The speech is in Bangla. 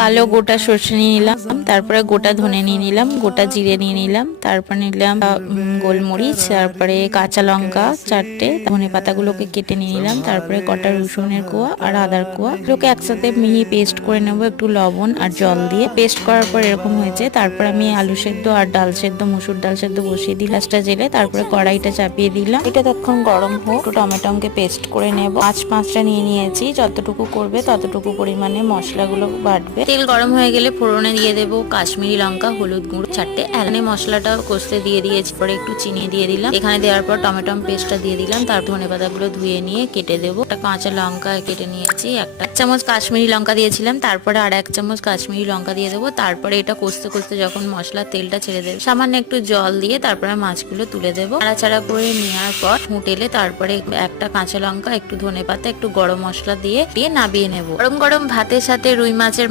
কালো গোটা সর্ষে নিয়ে নিলাম, তারপরে গোটা ধনে নিয়ে নিলাম, গোটা জিরে নিয়ে নিলাম, তারপর নিলাম গোলমরিচ, তারপরে কাঁচা লঙ্কা 4টে, ধনে পাতাগুলোকে কেটে নিয়ে নিলাম, তারপরে কটা রসুনের কোয়া আর আদার কোয়া, এগুলোকে একসাথে মিহি পেস্ট করে নেবো একটু লবণ আর জল দিয়ে। পেস্ট করার পর এরকম হয়েছে। তারপর আমি আলু সেদ্ধ আর ডাল সেদ্ধ, মুসুর ডাল সেদ্ধ বসিয়ে দিই গ্যাসটা জেলে। তারপরে কড়াইটা চাপিয়ে দিলাম, এটা তখন গরম হোক। একটু টমেটোকে পেস্ট করে নেব। পাঁচটা নিয়ে নিয়েছি, যতটুকু করবে ততটুকু পরিমাণে মশলাগুলো বাটবে। তেল গরম হয়ে গেলে ফোড়নে দিয়ে দেবো কাশ্মীরি লঙ্কা, হলুদ গুঁড়ো 4টে, এলানি মশলাটা কষতে দিয়ে দিয়েছি, পরে একটু চিনি দিয়ে দিলাম। এখানে দেওয়ার পর টমেটো পেস্টটা দিয়ে দিলাম, তারপর ধনেপাতাগুলো ধুয়ে নিয়ে কেটে দেবো। একটা কাঁচা লঙ্কা কেটে নিয়েছি, একটা চামচ কাশ্মীরি লঙ্কা দিয়েছিলাম, তারপরে আর 1 চামচ কাশ্মীরি লঙ্কা দিয়ে দেবো। তারপরে এটা কষতে কষতে যখন মশলা তেলটা ছেড়ে দেবে, সামান্য একটু জল দিয়ে তারপরে মাছগুলো তুলে দেবো। নাড়াচাড়া করে নেওয়ার পর ফুটেলে তারপরে একটা কাঁচা লঙ্কা, একটু ধনেপাতা, একটু গরম মশলা দিয়ে নাবিয়ে নেবো। গরম গরম ভাতের সাথে রুই মাছের